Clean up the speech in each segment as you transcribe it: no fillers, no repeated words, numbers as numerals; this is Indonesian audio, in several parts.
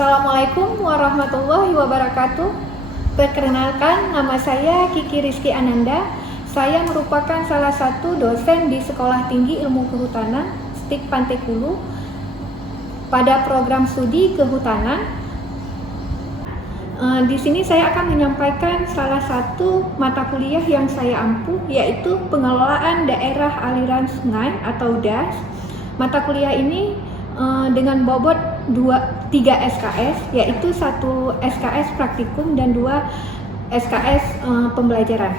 Assalamualaikum warahmatullahi wabarakatuh. Perkenalkan, nama saya Kiki Rizky Ananda. Saya merupakan salah satu dosen di Sekolah Tinggi Ilmu Kehutanan STIK Pantai Kulu pada program studi kehutanan. Di sini saya akan menyampaikan salah satu mata kuliah yang saya ampuh, yaitu Pengelolaan Daerah Aliran Sungai atau DAS. Mata kuliah ini dengan bobot 3 SKS, yaitu 1 SKS praktikum dan 2 SKS pembelajaran.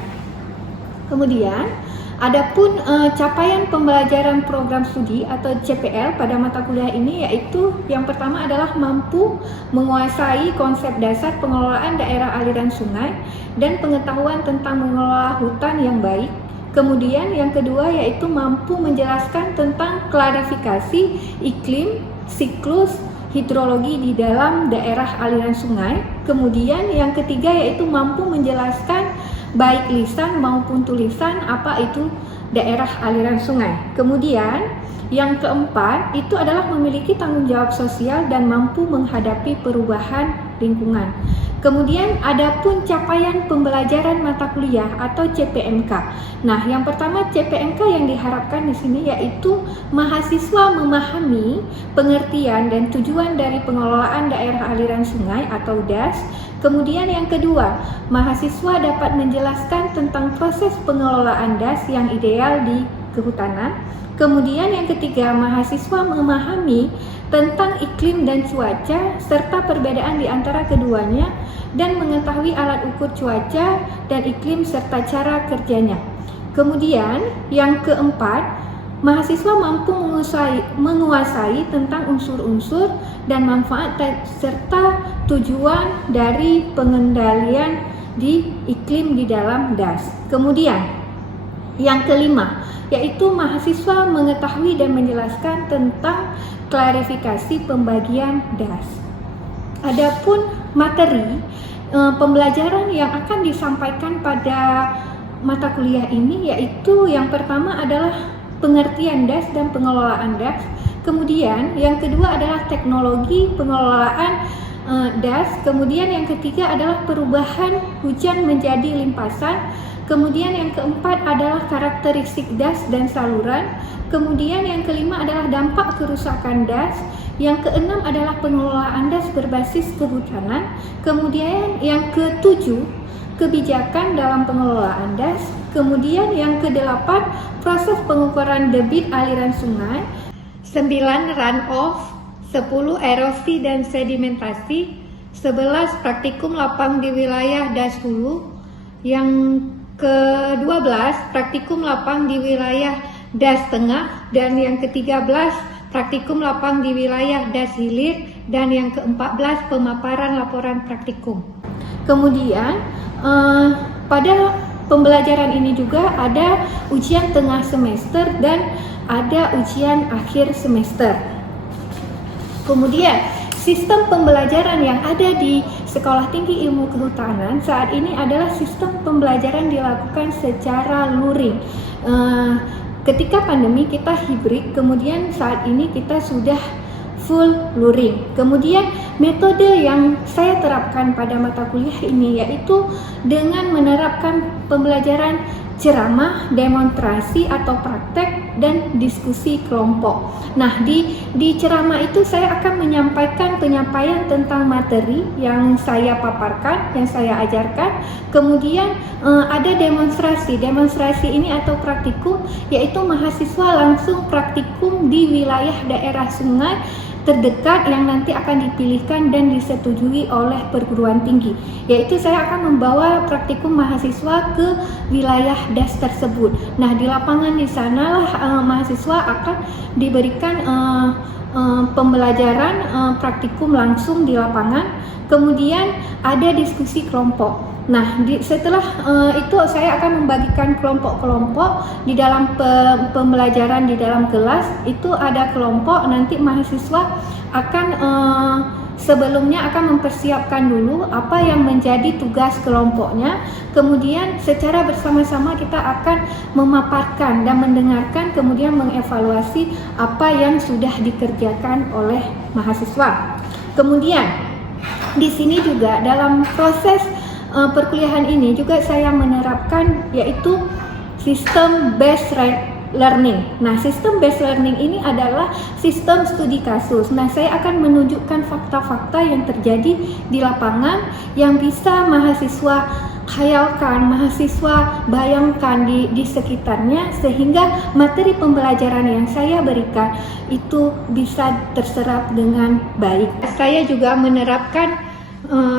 Kemudian adapun capaian pembelajaran program studi atau CPL pada mata kuliah ini, yaitu yang pertama adalah mampu menguasai konsep dasar pengelolaan daerah aliran sungai dan pengetahuan tentang mengelola hutan yang baik. Kemudian yang kedua yaitu mampu menjelaskan tentang klarifikasi iklim, siklus, hidrologi di dalam daerah aliran sungai. Kemudian yang ketiga yaitu mampu menjelaskan baik lisan maupun tulisan apa itu daerah aliran sungai. Kemudian yang keempat itu adalah memiliki tanggung jawab sosial dan mampu menghadapi perubahan lingkungan. Kemudian adapun capaian pembelajaran mata kuliah atau CPMK. Nah, yang pertama CPMK yang diharapkan di sini yaitu mahasiswa memahami pengertian dan tujuan dari pengelolaan daerah aliran sungai atau DAS. Kemudian yang kedua, mahasiswa dapat menjelaskan tentang proses pengelolaan DAS yang ideal di kehutanan. Kemudian yang ketiga, mahasiswa memahami tentang iklim dan cuaca serta perbedaan di antara keduanya dan mengetahui alat ukur cuaca dan iklim serta cara kerjanya. Kemudian yang keempat, mahasiswa mampu menguasai tentang unsur-unsur dan manfaat serta tujuan dari pengendalian di iklim di dalam DAS. Kemudian yang kelima, yaitu mahasiswa mengetahui dan menjelaskan tentang klarifikasi pembagian DAS. Adapun materi pembelajaran yang akan disampaikan pada mata kuliah ini yaitu yang pertama adalah pengertian DAS dan pengelolaan DAS. Kemudian yang kedua adalah teknologi pengelolaan DAS. Kemudian yang ketiga adalah perubahan hujan menjadi limpasan. Kemudian yang keempat adalah karakteristik DAS dan saluran. Kemudian yang kelima adalah dampak kerusakan DAS. Yang keenam adalah pengelolaan DAS berbasis kehutanan. Kemudian yang ketujuh, kebijakan dalam pengelolaan DAS. Kemudian yang kedelapan, proses pengukuran debit aliran sungai. 9 runoff, 10 erosi dan sedimentasi, 11 praktikum lapang di wilayah DAS Hulu. Yang ke-12 praktikum lapang di wilayah DAS Tengah, dan yang ke-13 praktikum lapang di wilayah DAS Hilir, dan yang ke-14 pemaparan laporan praktikum. Kemudian pada pembelajaran ini juga ada ujian tengah semester dan ada ujian akhir semester. Kemudian sistem pembelajaran yang ada di Sekolah Tinggi Ilmu Kehutanan saat ini adalah sistem pembelajaran dilakukan secara luring. Ketika pandemi kita hibrid, kemudian saat ini kita sudah full luring. Kemudian metode yang saya terapkan pada mata kuliah ini yaitu dengan menerapkan pembelajaran ceramah, demonstrasi atau praktek, dan diskusi kelompok. Nah, di ceramah itu saya akan menyampaikan penyampaian tentang materi yang saya paparkan, yang saya ajarkan. Kemudian ada demonstrasi. Demonstrasi ini atau praktikum yaitu mahasiswa langsung praktikum di wilayah daerah sungai terdekat yang nanti akan dipilihkan dan disetujui oleh perguruan tinggi, yaitu saya akan membawa praktikum mahasiswa ke wilayah DAS tersebut. Nah, di lapangan di sanalah mahasiswa akan diberikan pembelajaran praktikum langsung di lapangan. Kemudian ada diskusi kelompok. Nah, setelah itu saya akan membagikan kelompok-kelompok di dalam pembelajaran di dalam kelas. Itu ada kelompok, nanti mahasiswa akan sebelumnya akan mempersiapkan dulu apa yang menjadi tugas kelompoknya. Kemudian secara bersama-sama kita akan memaparkan dan mendengarkan, kemudian mengevaluasi apa yang sudah dikerjakan oleh mahasiswa. Kemudian Di sini juga dalam proses perkuliahan ini juga saya menerapkan yaitu sistem based learning. Nah, sistem based learning ini adalah sistem studi kasus. Nah, saya akan menunjukkan fakta-fakta yang terjadi di lapangan yang bisa mahasiswa khayalkan, mahasiswa bayangkan di sekitarnya, sehingga materi pembelajaran yang saya berikan itu bisa terserap dengan baik. Saya juga menerapkan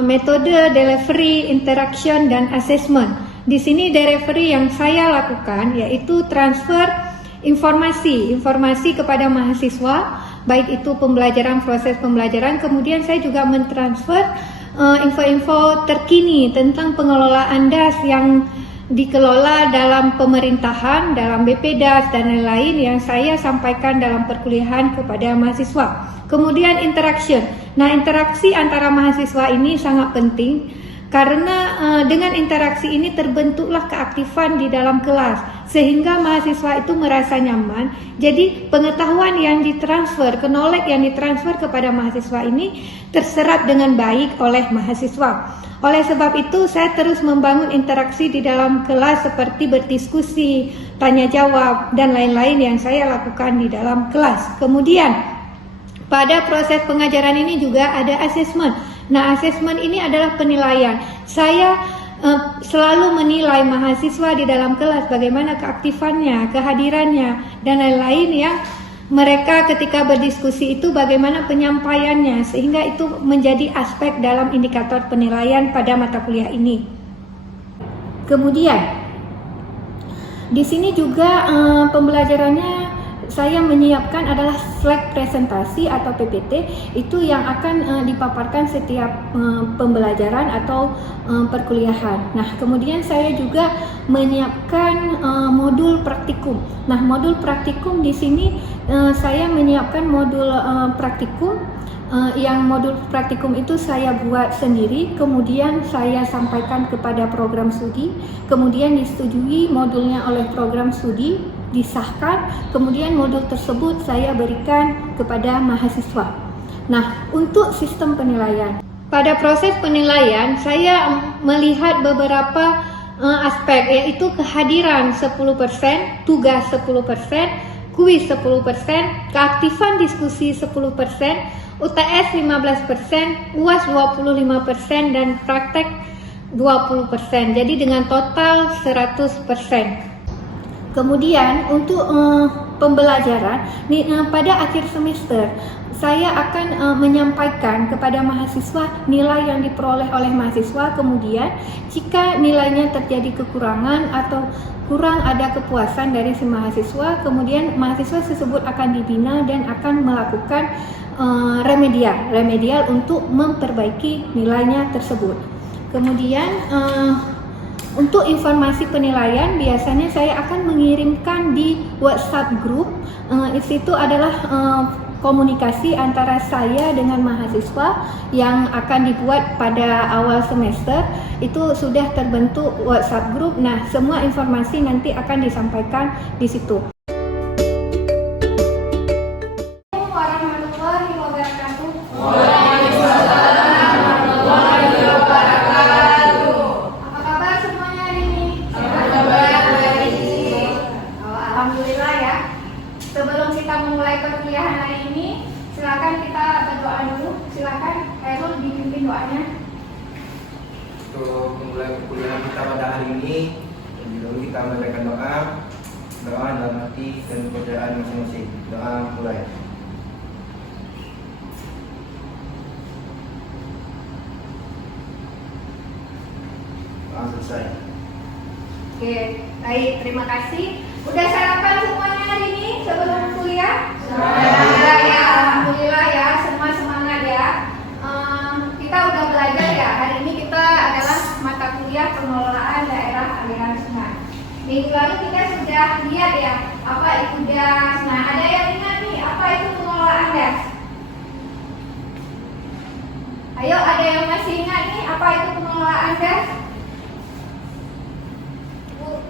metode delivery, interaction, dan assessment. Di sini delivery yang saya lakukan yaitu transfer informasi kepada mahasiswa, baik itu pembelajaran, proses pembelajaran. Kemudian saya juga mentransfer info-info terkini tentang pengelolaan DAS yang dikelola dalam pemerintahan, dalam BPDAS dan lain-lain yang saya sampaikan dalam perkuliahan kepada mahasiswa. Kemudian interaction. Nah, interaksi antara mahasiswa ini sangat penting karena dengan interaksi ini terbentuklah keaktifan di dalam kelas sehingga mahasiswa itu merasa nyaman. Jadi pengetahuan yang ditransfer, knowledge yang ditransfer kepada mahasiswa ini terserap dengan baik oleh mahasiswa. Oleh sebab itu saya terus membangun interaksi di dalam kelas seperti berdiskusi, tanya jawab dan lain-lain yang saya lakukan di dalam kelas. Kemudian pada proses pengajaran ini juga ada assessment. Nah, assessment ini adalah penilaian. Saya selalu menilai mahasiswa di dalam kelas, bagaimana keaktifannya, kehadirannya, dan lain-lain yang mereka ketika berdiskusi itu bagaimana penyampaiannya, sehingga itu menjadi aspek dalam indikator penilaian pada mata kuliah ini. Kemudian, di sini juga pembelajarannya saya menyiapkan adalah slide presentasi atau PPT, itu yang akan dipaparkan setiap pembelajaran atau perkuliahan. Nah, kemudian saya juga menyiapkan modul praktikum. Nah, modul praktikum di sini saya menyiapkan modul praktikum yang modul praktikum itu saya buat sendiri, kemudian saya sampaikan kepada program studi, kemudian disetujui modulnya oleh program studi, disahkan, kemudian modul tersebut saya berikan kepada mahasiswa. Nah, untuk sistem penilaian. Pada proses penilaian, saya melihat beberapa aspek, yaitu kehadiran 10%, tugas 10%, kuis 10%, keaktifan diskusi 10%, UTS 15%, UAS 25%, dan praktek 20%. Jadi dengan total 100%. Kemudian untuk pembelajaran pada akhir semester saya akan menyampaikan kepada mahasiswa nilai yang diperoleh oleh mahasiswa. Kemudian jika nilainya terjadi kekurangan atau kurang ada kepuasan dari si mahasiswa, kemudian mahasiswa tersebut akan dibina dan akan melakukan remedial untuk memperbaiki nilainya tersebut. Kemudian untuk informasi penilaian biasanya saya akan mengirimkan di WhatsApp group. Itu adalah komunikasi antara saya dengan mahasiswa yang akan dibuat pada awal semester. Itu sudah terbentuk WhatsApp group. Nah, semua informasi nanti akan disampaikan di situ. Alhamdulillah ya. Sebelum kita memulai perkuliahan hari ini, silakan kita berdoa dulu. Silakan Khairul dipimpin doanya. Untuk memulai perkuliahan kita pada hari ini, lebih dulu kita membacakan doa dalam hati dan pekerjaan masing-masing. Doa mulai. Doa selesai. Oke, baik, terima kasih. Udah sarapan semuanya hari ini sebelum kuliah? Sudah ya, alhamdulillah ya, semua semangat ya. Kita udah belajar ya. Hari ini kita adalah mata kuliah pengelolaan daerah aliran sungai. Minggu lalu kita sudah lihat ya apa itu DAS. Nah, ada yang ingat nih apa itu pengelolaan DAS? Ayo, ada yang masih ingat nih apa itu pengelolaan DAS?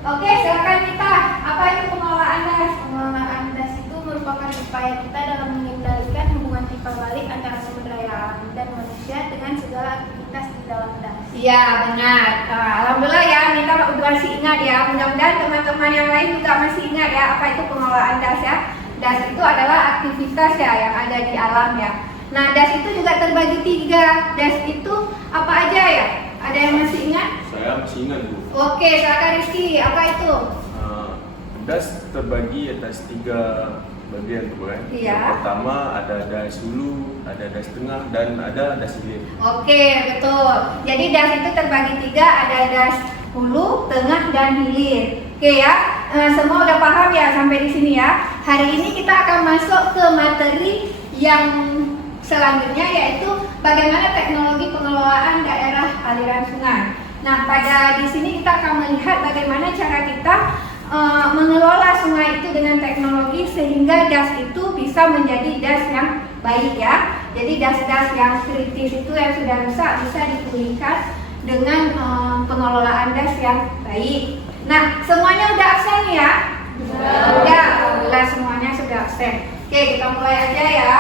Oke, silakan kita. Apa itu pengelolaan DAS? Pengelolaan DAS itu merupakan upaya kita dalam mengendalikan hubungan timbal balik antara sumber daya alam dan manusia dengan dengan segala aktivitas di dalam das. Iya benar. Alhamdulillah ya, Nita masih ingat ya. Mudah-mudahan teman-teman yang lain juga masih ingat ya apa itu pengelolaan das ya. Das itu adalah aktivitas ya yang ada di alam ya. Nah das itu juga terbagi 3. Das itu apa aja ya? Ada yang masih ingat? Saya masih ingat Bu. Oke, silakan Rizky. Apa itu? Das terbagi atas 3 bagian Bu kan. Iya. Yang pertama ada das hulu, ada das tengah, dan ada das hilir. Oke, betul. Jadi das itu terbagi 3, ada das hulu, tengah, dan hilir. Oke ya, semua udah paham ya sampai di sini ya. Hari ini kita akan masuk ke materi yang selanjutnya, yaitu bagaimana teknologi pengelolaan daerah aliran sungai. Nah, pada di sini kita akan melihat bagaimana cara kita mengelola sungai itu dengan teknologi sehingga das itu bisa menjadi das yang baik ya. Jadi das-das yang kritis itu yang sudah rusak bisa dipulihkan dengan pengelolaan das yang baik. Nah, semuanya udah absen ya? Sudah. Alhamdulillah semuanya sudah absen. Oke, kita mulai aja ya.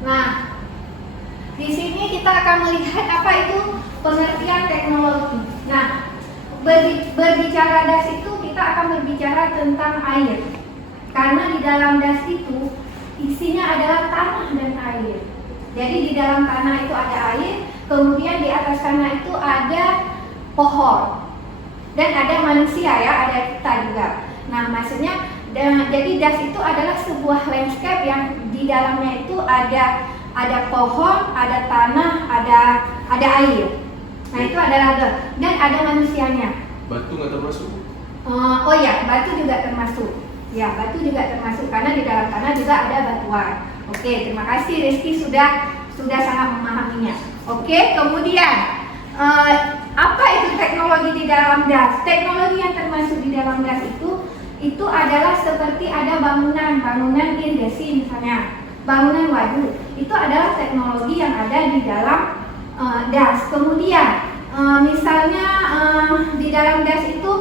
Nah, di sini kita akan melihat apa itu pengertian teknologi. Nah, berbicara das itu kita akan berbicara tentang air. Karena di dalam das itu isinya adalah tanah dan air. Jadi di dalam tanah itu ada air, kemudian di atas tanah itu ada pohon. Dan ada manusia ya, ada kita juga. Nah, maksudnya jadi das itu adalah sebuah landscape yang di dalamnya itu ada pohon, ada tanah, ada air. Nah itu adalah das. Dan ada manusianya. Batu nggak termasuk Bu? Oh ya, batu juga termasuk. Ya, batu juga termasuk karena di dalam tanah juga ada batuan. Oke, terima kasih Rizky sudah sangat memahaminya. Oke, kemudian apa itu teknologi di dalam das? Teknologi yang termasuk di dalam das itu adalah seperti ada bangunan irigasi misalnya, bangunan waduk. Itu adalah teknologi yang ada di dalam das. Kemudian misalnya di dalam das itu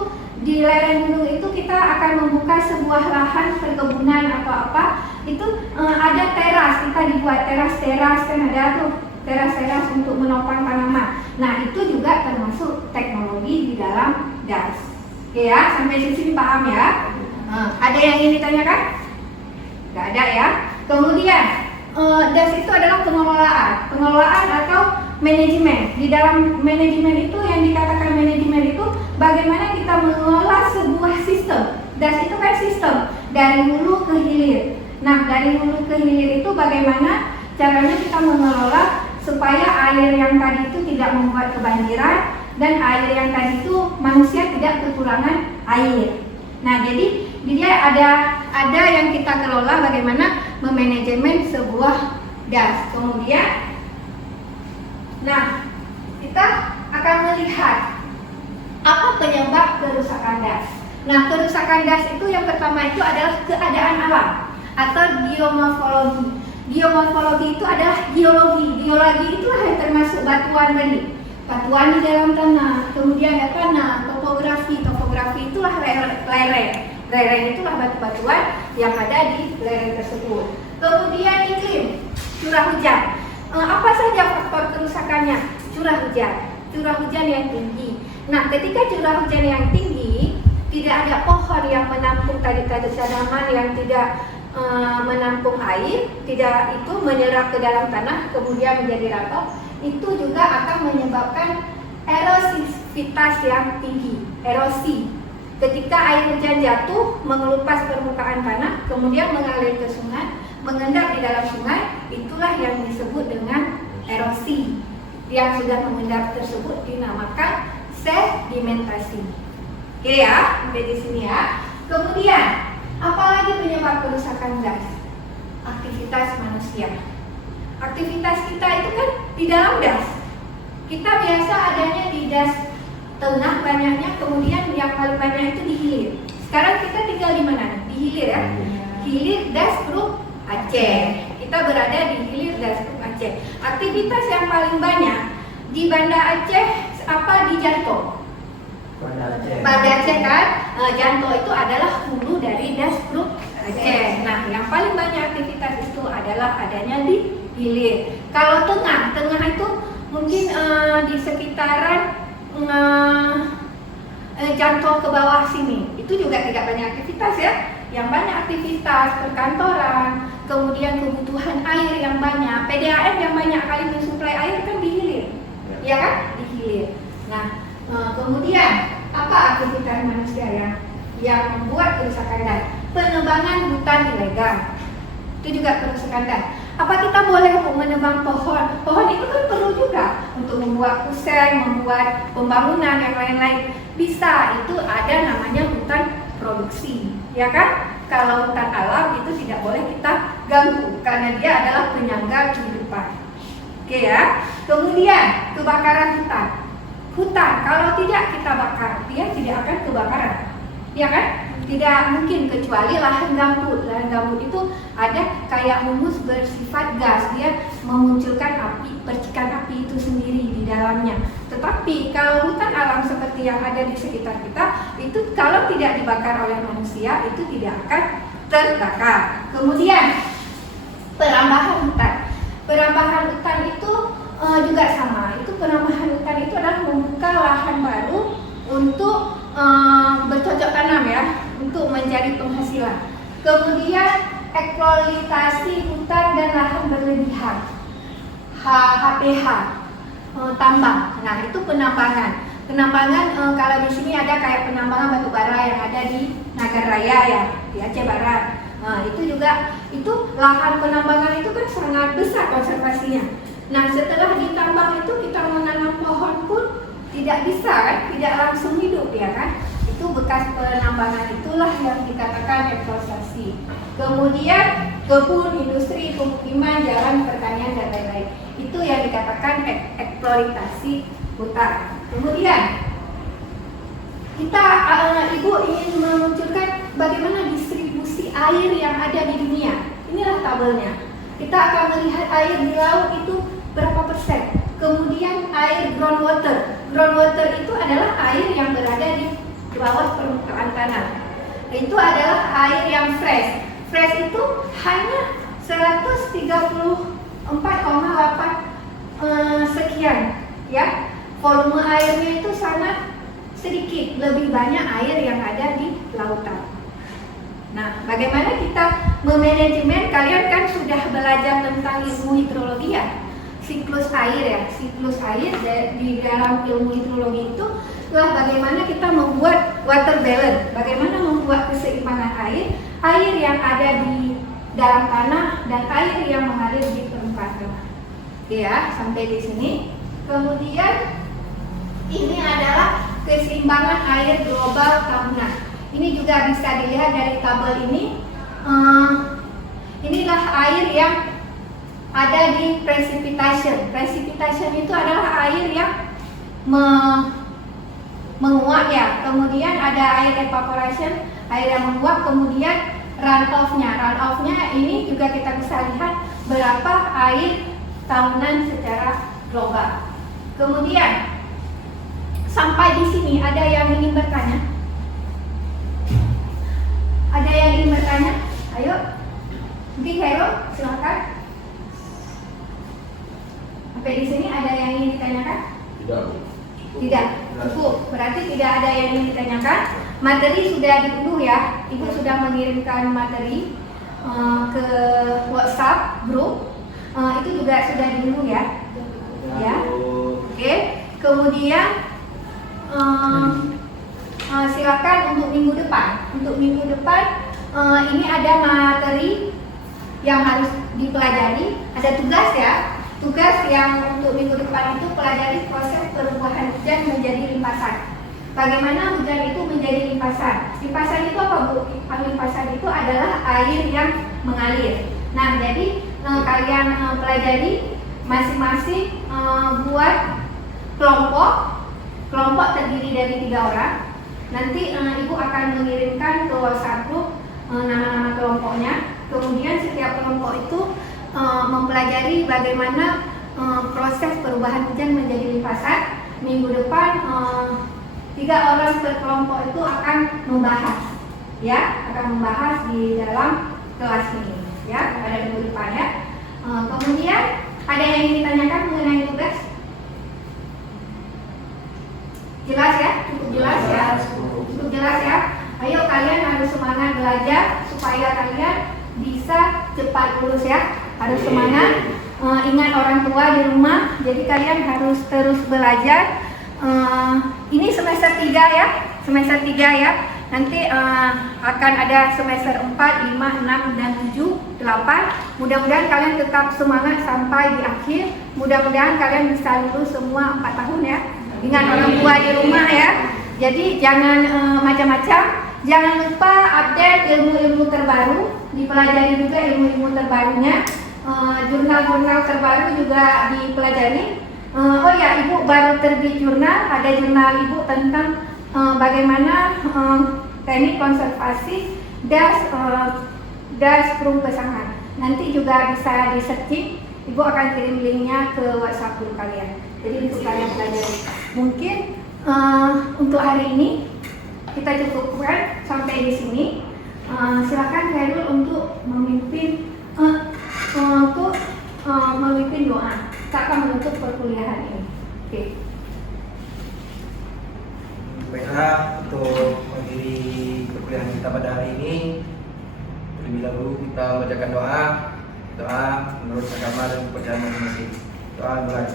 di lereng gunung itu kita akan membuka sebuah lahan perkebunan atau apa, itu ada teras, kita dibuat teras kan ada tuh teras untuk menopang tanaman. Nah itu juga termasuk teknologi di dalam das. Oke ya, sampai di sini paham ya? Ada yang ingin ditanyakan? Nggak ada ya. Kemudian das itu adalah pengelolaan atau manajemen. Di dalam manajemen itu yang dikatakan manajemen itu bagaimana kita mengelola sebuah sistem. Das itu kan sistem dari hulu ke hilir. Nah, dari hulu ke hilir itu bagaimana caranya kita mengelola supaya air yang tadi itu tidak membuat kebanjiran dan air yang tadi itu manusia tidak kekurangan air. Nah, jadi dia ada yang kita kelola bagaimana memanajemen sebuah das. Kemudian nah, kita akan melihat apa penyebab kerusakan das. Nah, kerusakan das itu yang pertama itu adalah keadaan alam atau geomorfologi. Geomorfologi itu adalah geologi. Geologi itulah yang termasuk batuan tadi. Batuan di dalam tanah, kemudian ada tanah, topografi. Topografi itulah lereng. Lereng itulah batu-batuan yang ada di lereng tersebut. Kemudian iklim, curah hujan. Apa saja faktor kerusakannya? Curah hujan yang tinggi. Nah, ketika curah hujan yang tinggi, tidak ada pohon yang menampung tanaman yang tidak menampung air, tidak itu menyerap ke dalam tanah, kemudian menjadi rata, itu juga akan menyebabkan erosivitas yang tinggi, erosi. Ketika air hujan jatuh, mengelupas permukaan tanah, kemudian mengalir ke sungai, mengendap di dalam sungai, itulah yang disebut dengan erosi. Yang sudah mengendap tersebut dinamakan sedimentasi. Oke ya, sampai di sini ya. Kemudian, apalagi penyebab kerusakan das? Aktivitas manusia. Aktivitas kita itu kan di dalam das. Kita biasa adanya di das tengah banyaknya, kemudian yang paling banyak itu di hilir. Sekarang kita tinggal di mana? Di hilir ya. Hilir das grup Aceh. Kita berada di hilir das grup Aceh. Aktivitas yang paling banyak di Banda Aceh apa di Janto? Banda Aceh kan? Janto itu adalah hulu dari das grup Aceh. Nah, yang paling banyak aktivitas itu ada adalah adanya di hilir. Kalau tengah itu mungkin di sekitaran jantol ke bawah sini, itu juga tidak banyak aktivitas ya. Yang banyak aktivitas perkantoran, kemudian kebutuhan air yang banyak, PDAM yang banyak kali mensuplai air kan di hilir, ya kan? Di hilir. Nah, kemudian apa aktivitas manusia yang membuat kerusakan dan penebangan hutan ilegal? Itu juga kerusakan dan. Apa kita boleh menebang pohon? Pohon itu kan perlu juga untuk membuat kusen, membuat pembangunan yang lain-lain. Bisa, itu ada namanya hutan produksi, ya kan? Kalau hutan alam itu tidak boleh kita ganggu karena dia adalah penyangga kehidupan. Oke ya. Kemudian kebakaran hutan. Hutan kalau tidak kita bakar, dia tidak akan kebakaran, ya kan? Tidak mungkin kecuali lahan gambut. Lahan gambut itu ada kayak humus bersifat gas, dia memunculkan api, percikan api itu sendiri di dalamnya. Tetapi kalau hutan alam seperti yang ada di sekitar kita, itu kalau tidak dibakar oleh manusia, itu tidak akan terbakar. Kemudian perambahan hutan. Perambahan hutan itu juga sama. Itu perambahan hutan itu adalah membuka lahan baru untuk bercocok tanam ya, untuk mencari penghasilan. Kemudian eksploitasi hutan dan lahan berlebihan, HPH, tambang. Nah itu penambangan. Penambangan kalau di sini ada kayak penambangan batu bara yang ada di Nagarraya ya, di Aceh Barat. Nah itu juga, itu lahan penambangan itu kan sangat besar konservasinya. Nah setelah ditambang itu kita menanam pohon pun tidak bisa kan, tidak langsung hidup ya kan. Itu bekas penambangan itulah yang dikatakan eksploitasi. Kemudian kebun, industri, pemukiman, jalan, pertanian dan lain-lain. Itu yang dikatakan eksploitasi hutan. Kemudian kita Ibu ingin memunculkan bagaimana distribusi air yang ada di dunia. Inilah tabelnya. Kita akan melihat air di laut itu berapa persen. Kemudian air groundwater. Groundwater itu adalah air yang berada di bawah permukaan tanah. Itu adalah air yang fresh. Fresh itu hanya 134,8 sekian ya. Volume airnya itu sangat sedikit, lebih banyak air yang ada di lautan. Nah, bagaimana kita memanajemen? Kalian kan sudah belajar tentang ilmu hidrologi ya, siklus air ya, siklus air di dalam ilmu hidrologi itu adalah bagaimana kita membuat water balance, bagaimana membuat keseimbangan air yang ada di dalam tanah dan air yang mengalir di permukaan tanah. Oke ya, sampai di sini. Kemudian ini adalah keseimbangan air global tahunan. Ini juga bisa dilihat dari tabel ini. Inilah air yang ada di precipitation. Precipitation itu adalah air yang menguap ya. Kemudian ada air evaporation, air yang menguap. Kemudian runoff-nya. Runoff-nya ini juga kita bisa lihat berapa air tahunan secara global. Kemudian sampai di sini ada yang ingin bertanya? Ada yang ingin bertanya? Ayo, mungkin Hero, silakan. Sampai di sini ada yang ingin ditanyakan? Tidak, cukup. Berarti tidak ada yang ingin ditanyakan. Materi sudah diunduh ya. Ibu sudah mengirimkan materi ke WhatsApp grup. Itu juga sudah diunduh ya. Ya. Oke. Kemudian silakan untuk minggu depan. Untuk minggu depan ini ada materi yang harus dipelajari. Ada tugas ya. Tugas yang untuk minggu depan itu pelajari proses perubahan hujan menjadi limpasan. Bagaimana hujan itu menjadi limpasan? Limpasan itu apa Bu? Limpasan itu adalah air yang mengalir. Nah, jadi kalian pelajari masing-masing buat kelompok terdiri dari 3 orang. Nanti Ibu akan mengirimkan ke WhatsApp group nama-nama kelompoknya. Kemudian setiap kelompok itu mempelajari bagaimana proses perubahan hujan menjadi limpasan. Minggu depan 3 orang per kelompok itu akan membahas, ya, akan membahas di dalam kelas ini, ya, pada minggu depan ya. Kemudian ada yang ingin ditanyakan mengenai tugas? Jelas ya? Cukup jelas ya? Cukup jelas ya? Ayo kalian harus semangat belajar supaya kalian bisa cepat lulus ya. Harus semangat. Ingat orang tua di rumah. Jadi kalian harus terus belajar. Ini semester 3 ya. Semester 3 ya. Nanti akan ada semester 4, 5, 6, dan 7, 8. Mudah-mudahan kalian tetap semangat sampai di akhir. Mudah-mudahan kalian bisa lulus semua 4 tahun ya. Ingat orang tua di rumah ya. Jadi jangan macam-macam. Jangan lupa update ilmu-ilmu terbaru. Dipelajari juga ilmu-ilmu terbarunya. Jurnal-jurnal terbaru juga dipelajari. Oh ya, Ibu baru terbit jurnal. Ada jurnal Ibu tentang bagaimana teknik konservasi das perung pesangan. Nanti juga bisa di searching. Ibu akan kirim linknya ke WhatsApp guru kalian. Jadi untuk kalian pelajari. Mungkin untuk hari ini kita cukupkan sampai di sini. Silakan Khairul untuk memimpin doa. Kita akan menutup perkuliahan ini. Oke. Baiklah, untuk mengakhiri perkuliahan kita pada hari ini, terlebih dahulu kita bacakan doa menurut agama dan kepercayaan masing-masing. Doa mulai.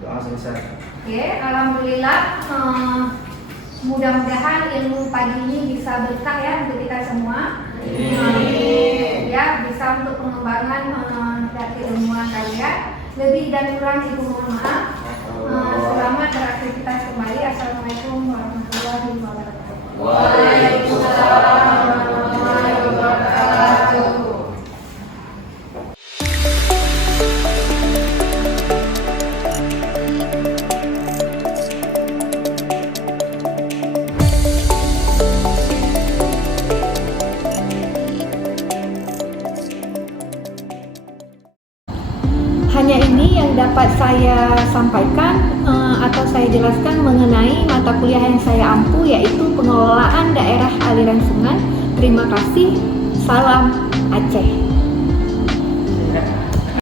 Doa selesai. Oke, alhamdulillah. Mudah-mudahan ilmu pagi ini bisa berkah ya untuk kita semua. Ya, bisa untuk pengembangan dari ilmuwan kalian. Lebih dan kurang Ibu mohon maaf. Selamat beraktivitas kembali. Assalamualaikum warahmatullahi wabarakatuh. Waalaikumsalam warahmatullahi wabarakatuh. Hanya ini yang dapat saya sampaikan atau saya jelaskan mengenai mata kuliah yang saya ampu, yaitu pengelolaan daerah aliran sungai. Terima kasih. Salam Aceh.